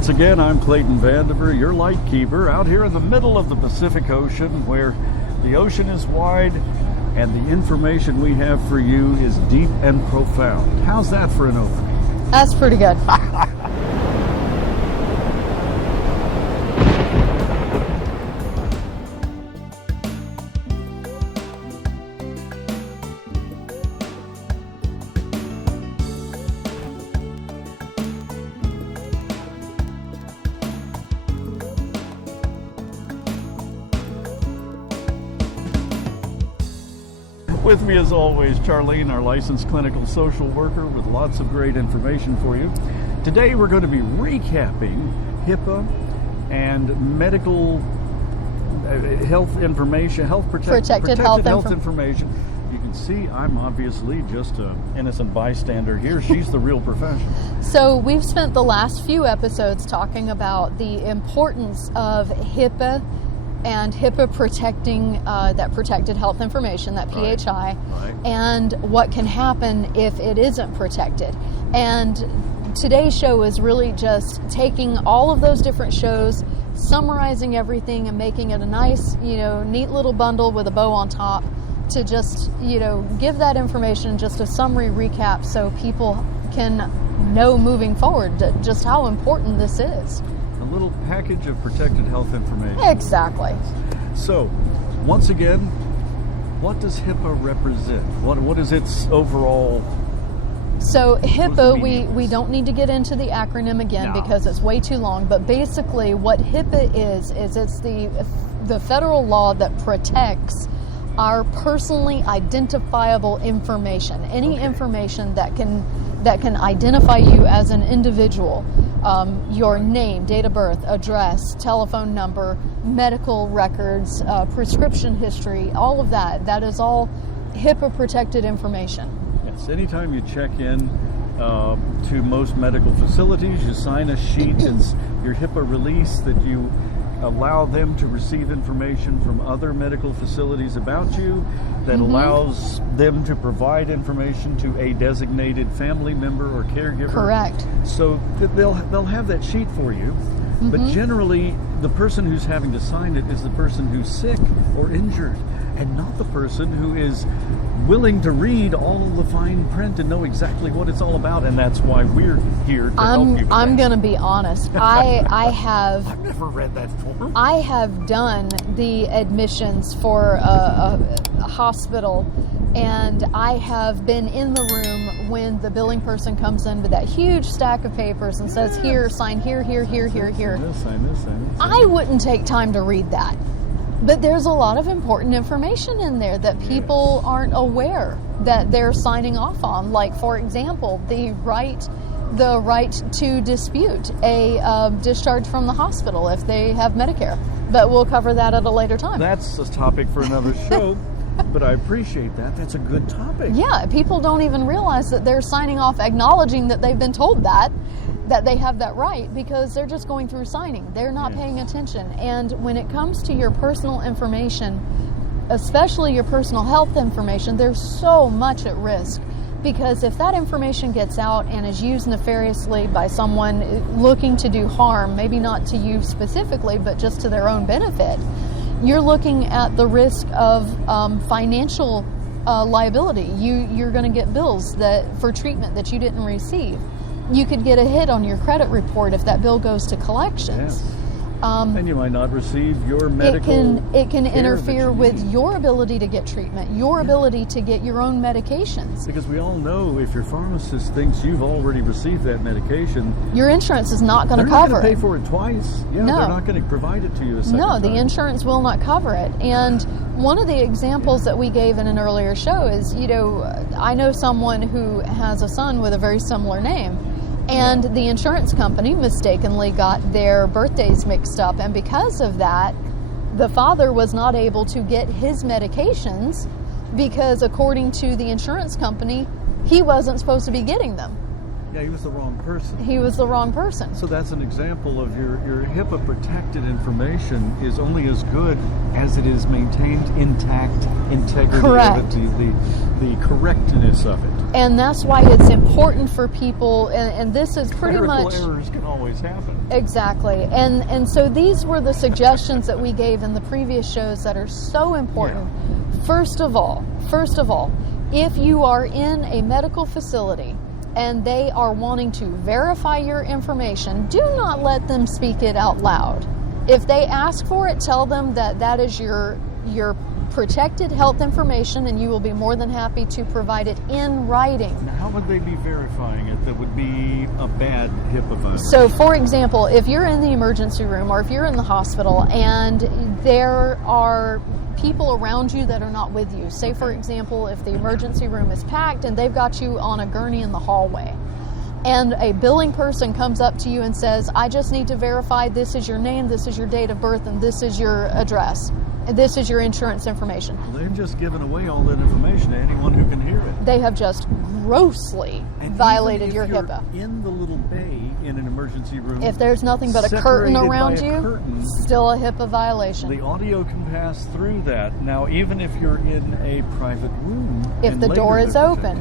Once again, I'm Clayton Vandiver, your Lightkeeper, out here in the middle of the Pacific Ocean, where the ocean is wide and the information we have for you is deep and profound. How's that for an opening? That's pretty good. With me as always, Charlene, our licensed clinical social worker with lots of great information for you. Today we're going to be recapping HIPAA and medical health information, protected health information. You can see I'm obviously just an innocent bystander here. She's the real professional. So we've spent the last few episodes talking about the importance of HIPAA and HIPAA protecting that protected health information, that PHI, right. And what can happen if it isn't protected. And today's show is really just taking all of those different shows, summarizing everything and making it a nice, neat little bundle with a bow on top to just, give that information, just a summary recap so people can know moving forward just how important this is. A little package of protected health information. Exactly. So, once again, what does HIPAA represent? What is its overall? So HIPAA, we don't need to get into the acronym again because it's way too long, but basically what HIPAA is it's the federal law that protects our personally identifiable information, any information that can identify you as an individual. Your name, date of birth, address, telephone number, medical records, prescription history, all of that is all HIPAA protected information. Yes, anytime you check in to most medical facilities, you sign a sheet. It's your HIPAA release that you allow them to receive information from other medical facilities about you that allows them to provide information to a designated family member or caregiver. Correct. So they'll have that sheet for you, but generally the person who's having to sign it is the person who's sick or injured and not the person who is willing to read all of the fine print and know exactly what it's all about, and that's why we're here to help you. I'm going to be honest. I've never read that form. I have done the admissions for a hospital, and I have been in the room when the billing person comes in with that huge stack of papers and says, "Here, sign here, here, here, here, here." Sign this. I wouldn't take time to read that. But there's a lot of important information in there that people aren't aware that they're signing off on. Like, for example, the right to dispute a discharge from the hospital if they have Medicare. But we'll cover that at a later time. That's a topic for another show, but I appreciate that. That's a good topic. Yeah, people don't even realize that they're signing off acknowledging that they've been told that they have that right, because they're just going through signing. They're not paying attention. And when it comes to your personal information, especially your personal health information, there's so much at risk. Because if that information gets out and is used nefariously by someone looking to do harm, maybe not to you specifically, but just to their own benefit, you're looking at the risk of financial liability. You're going to get bills for treatment that you didn't receive. You could get a hit on your credit report if that bill goes to collections. Yes. And you might not receive your medical It can care interfere with your ability to get treatment, your ability to get your own medications. Because we all know if your pharmacist thinks you've already received that medication, your insurance is not going to They're cover not going to pay for it twice. Yeah, no. They're not going to provide it to you a second time. No, the insurance will not cover it. And one of the examples that we gave in an earlier show is, I know someone who has a son with a very similar name. And the insurance company mistakenly got their birthdays mixed up. And because of that, the father was not able to get his medications because, according to the insurance company, he wasn't supposed to be getting them. Yeah, he was the wrong person. He was the wrong person. So that's an example of your HIPAA protected information is only as good as it is maintained intact, integrity, Correct. The correctness of it. And that's why it's important for people, and this is pretty Clerical much... errors can always happen. Exactly. And so these were the suggestions that we gave in the previous shows that are so important. Yeah. First of all, if you are in a medical facility and they are wanting to verify your information, do not let them speak it out loud. If they ask for it, tell them that is your protected health information, and you will be more than happy to provide it in writing. Now, how would they be verifying it that would be a bad HIPAA violation? So, for example, if you're in the emergency room or if you're in the hospital and there are people around you that are not with you, say, for example, if the emergency room is packed and they've got you on a gurney in the hallway, and a billing person comes up to you and says, I just need to verify this is your name, this is your date of birth, and this is your address. This is your insurance information. Well, they've just given away all that information to anyone who can hear it. They have just grossly violated your HIPAA. In the little bay in an emergency room, if there's nothing but a curtain around you, curtain, still a HIPAA violation. The audio can pass through that. Now, even if you're in a private room, if the door is open,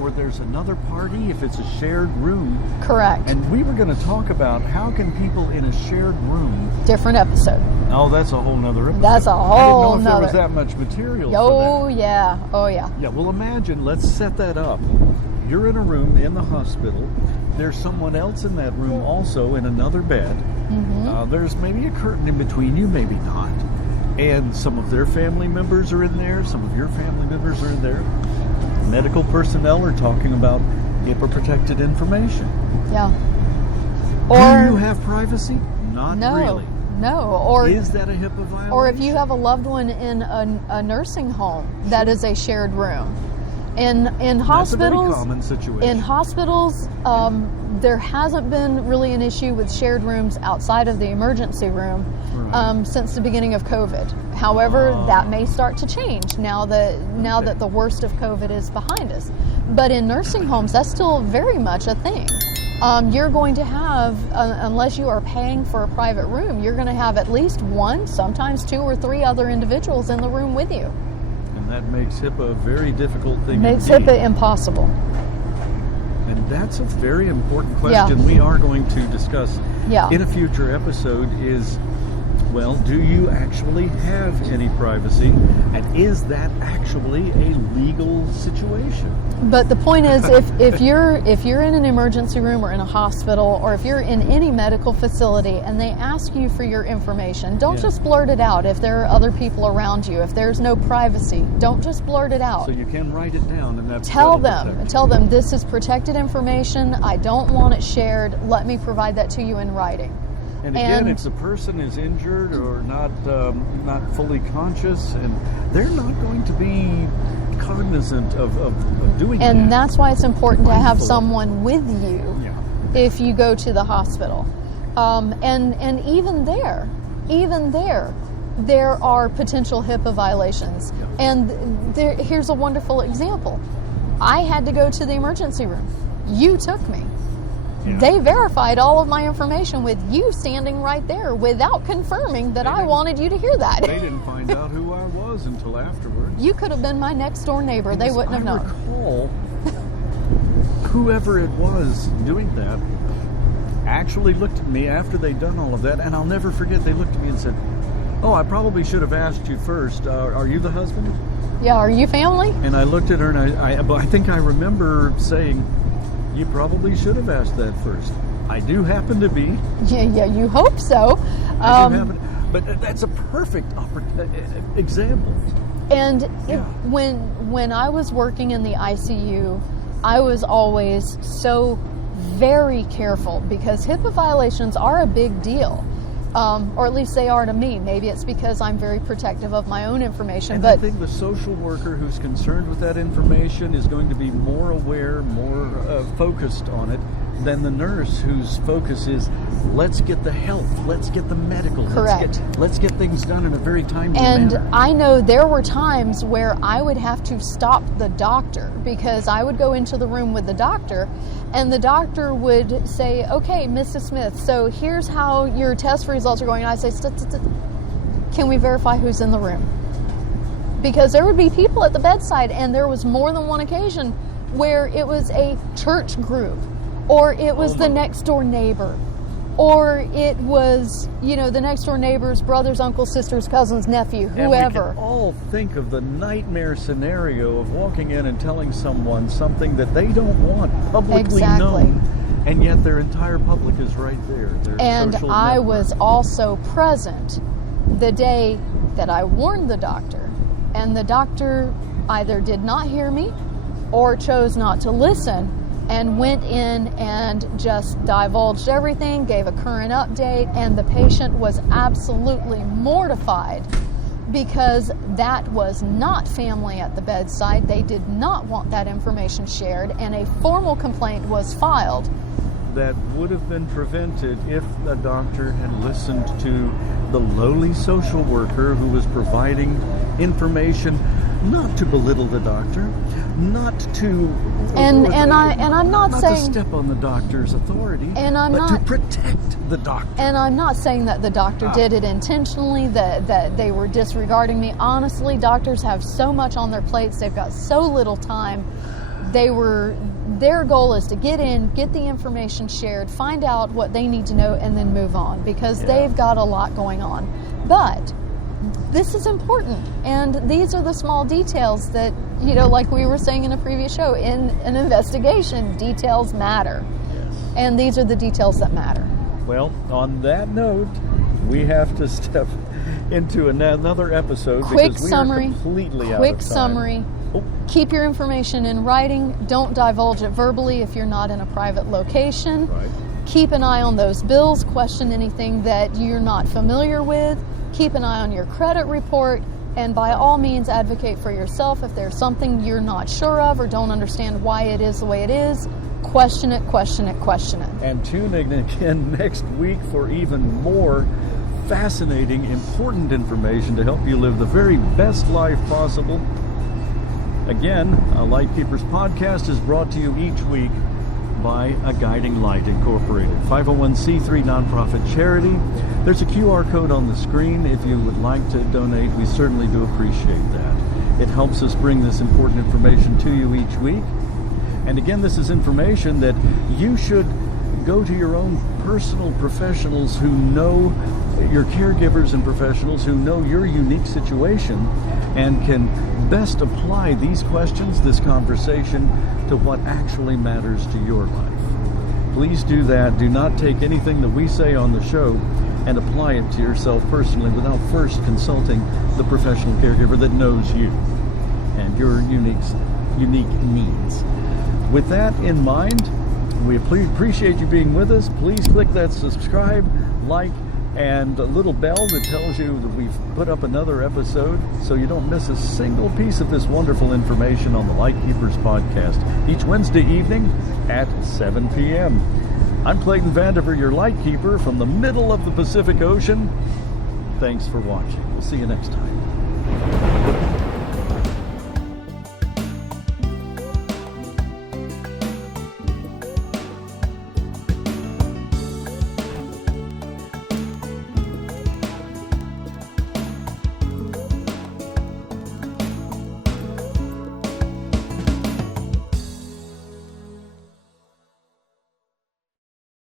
or there's another party, if it's a shared room. Correct. And we were going to talk about how can people in a shared room. Different episode. Oh, that's a whole nother episode. That's a whole I didn't know if nother. there was that much material Oh, for that. yeah. Oh, yeah. Yeah, well, imagine, let's set that up. You're in a room in the hospital. There's someone else in that room also in another bed. Mm-hmm. There's maybe a curtain in between you, maybe not. And some of their family members are in there. Some of your family members are in there. Medical personnel are talking about HIPAA-protected information. Yeah. Do you have privacy? Not really. No. Or is that a HIPAA violation? Or if you have a loved one in a nursing home, that is a shared room. In hospitals, that's a very common situation. In hospitals, there hasn't been really an issue with shared rooms outside of the emergency room since the beginning of COVID. However, that may start to change now that the worst of COVID is behind us. But in nursing homes, that's still very much a thing. You're going to have, unless you are paying for a private room, you're going to have at least one, sometimes 2 or 3 other individuals in the room with you. And that makes HIPAA a very difficult thing. Makes indeed. HIPAA impossible. And that's a very important question we are going to discuss in a future episode is, well, do you actually have any privacy? And is that actually a legal situation? But the point is, if you're in an emergency room or in a hospital, or if you're in any medical facility and they ask you for your information, don't just blurt it out. If there are other people around you, if there's no privacy, don't just blurt it out. So you can write it down, and that's tell them this is protected information. I don't want it shared. Let me provide that to you in writing. And again, if the person is injured or not fully conscious, and they're not going to be cognizant of doing that. And that's why it's important to have someone with you if you go to the hospital. And even there are potential HIPAA violations. Yeah. And here's a wonderful example. I had to go to the emergency room. You took me. Yeah. They verified all of my information with you standing right there without confirming that I wanted you to hear that. They didn't find out who I was until afterwards. You could have been my next door neighbor. They wouldn't have known. I recall whoever it was doing that actually looked at me after they'd done all of that, and I'll never forget, they looked at me and said, "Oh, I probably should have asked you first. Are you the husband?" Yeah, are you family? And I looked at her, and I think I remember saying, "You probably should have asked that first." I do happen to be. Yeah, you hope so. But that's a perfect example. And when I was working in the ICU, I was always so very careful because HIPAA violations are a big deal. Or at least they are to me. Maybe it's because I'm very protective of my own information. And I think the social worker who's concerned with that information is going to be more aware, more focused on it than the nurse whose focus is, let's get the health, let's get the medical, correct. Let's get things done in a very timely manner. And I know there were times where I would have to stop the doctor because I would go into the room with the doctor and the doctor would say, "Okay, Mrs. Smith, so here's how your test results are going." And I say, "Can we verify who's in the room?" because there would be people at the bedside, and there was more than one occasion where it was a church group, or it was the next door neighbor, or it was, the next door neighbor's brothers, uncles, sisters, cousins, nephew, whoever. And we can all think of the nightmare scenario of walking in and telling someone something that they don't want publicly known, and yet their entire public is right there. And I was also present the day that I warned the doctor, and the doctor either did not hear me or chose not to listen, and went in and just divulged everything, gave a current update, and the patient was absolutely mortified because that was not family at the bedside. They did not want that information shared, and a formal complaint was filed. That would have been prevented if the doctor had listened to the lowly social worker who was providing information, not to belittle the doctor, not to I'm not saying to step on the doctor's authority, but to protect the doctor. And I'm not saying that the doctor did it intentionally, that they were disregarding me. Honestly, doctors have so much on their plates, they've got so little time. Their goal is to get in, get the information shared, find out what they need to know, and then move on, because they've got a lot going on. But this is important, and these are the small details that, like we were saying in a previous show, in an investigation, details matter. Yes. And these are the details that matter. Well, on that note, we have to step into another episode because we are completely out of time. Quick summary. Keep your information in writing. Don't divulge it verbally if you're not in a private location. Right. Keep an eye on those bills. Question anything that you're not familiar with. Keep an eye on your credit report. And by all means, advocate for yourself. If there's something you're not sure of or don't understand why it is the way it is, question it, question it, question it. And tune in again next week for even more fascinating, important information to help you live the very best life possible. Again, Lightkeeper's Podcast is brought to you each week by A Guiding Light Incorporated, 501c3 nonprofit charity. There's a QR code on the screen. If you would like to donate, we certainly do appreciate that. It helps us bring this important information to you each week. And again, this is information that you should go to your own personal professionals who know, your caregivers and professionals who know your unique situation and can best apply these questions, this conversation, to what actually matters to your life. Please do that. Do not take anything that we say on the show and apply it to yourself personally without first consulting the professional caregiver that knows you and your unique needs. With that in mind, we appreciate you being with us. Please click that subscribe, like, and a little bell that tells you that we've put up another episode so you don't miss a single piece of this wonderful information on the Lightkeepers Podcast each Wednesday evening at 7 p.m. I'm Clayton Vandiver, your Lightkeeper from the middle of the Pacific Ocean. Thanks for watching. We'll see you next time.